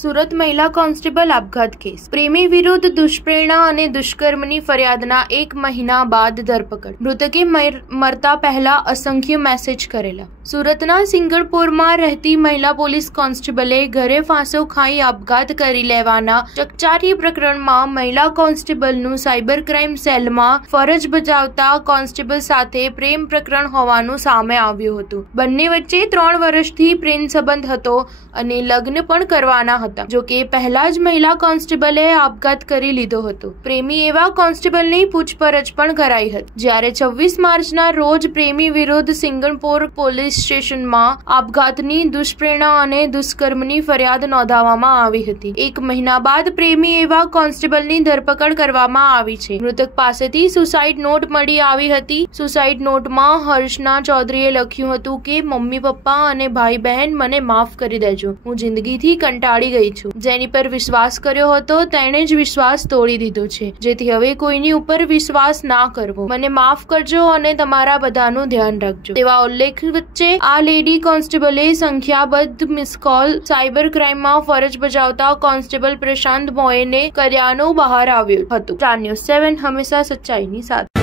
સુરત મહિલા કોન્સ્ટેબલ આપઘાત કેસ. પ્રેમી વિરુદ્ધ દુષ્પ્રેરણા અને દુષ્કર્મની ફરિયાદના 1 મહિના બાદ ધરપકડ. મૃતકે મરતા પહેલા અસંખ્ય મેસેજ કરેલા. સુરતના સિંગણપોરમાં રહેતી મહિલા પોલીસ કોન્સ્ટેબલે ઘરે ફાંસો ખાઈ આપઘાત કરી લેવાના ચકચારી પ્રકરણમાં મહિલા કોન્સ્ટેબલનું સાયબર ક્રાઇમ સેલમાં ફરજ બજાવતા કોન્સ્ટેબલ સાથે પ્રેમ પ્રકરણ હોવાનું સામે આવ્યું હતું. બંને વચ્ચે 3 વર્ષથી પ્રેમ સંબંધ હતો અને લગ્ન પણ કરવાના હતા. જોકે પહેલા જ મહિલા કોન્સ્ટેબલે આપઘાત કરી લીધો હતો. પ્રેમી એવા કોન્સ્ટેબલની પૂછપરછ પણ કરાઈ હતી. જ્યારે 26 માર્ચના રોજ પ્રેમી વિરુદ્ધ સિંગણપોર પોલીસ સ્ટેશનમાં આપઘાતની દુષ્પ્રેરણા અને દુષ્કર્મની ફરિયાદ નોંધાવવામાં આવી હતી. 1 મહિના બાદ પ્રેમી એવા કોન્સ્ટેબલની ધરપકડ કરવામાં આવી છે. મૃતક પાસેથી સુસાઇડ નોટ મળી આવી હતી. સુસાઇડ નોટમાં હર્ષના ચૌધરીએ લખ્યું હતું કે મમ્મી પપ્પા અને ભાઈ બહેન મને માફ કરી દેજો. હું જિંદગીથી કંટાળી ગઈ છું. જેની પર વિશ્વાસ કર્યો હતો તેણે જ વિશ્વાસ તોડી દીધો છે. જેથી હવે કોઈની ઉપર વિશ્વાસ ના કરવો. મને માફ કરજો અને તમારા બધાનું ધ્યાન રાખજો. તેવા ઉલ્લેખ વચ્ચે આ લેડી કોન્સ્ટેબલે સંખ્યાબદ્ધ મિસ કોલ સાયબર ક્રાઇમમાં ફરજ બજાવતા કોન્સ્ટેબલ પ્રશાંત મોયેને કર્યાનો બહાર આવ્યો હતો. સ્ટાર ન્યૂઝ 7 હંમેશા સચ્ચાઈની સાથે.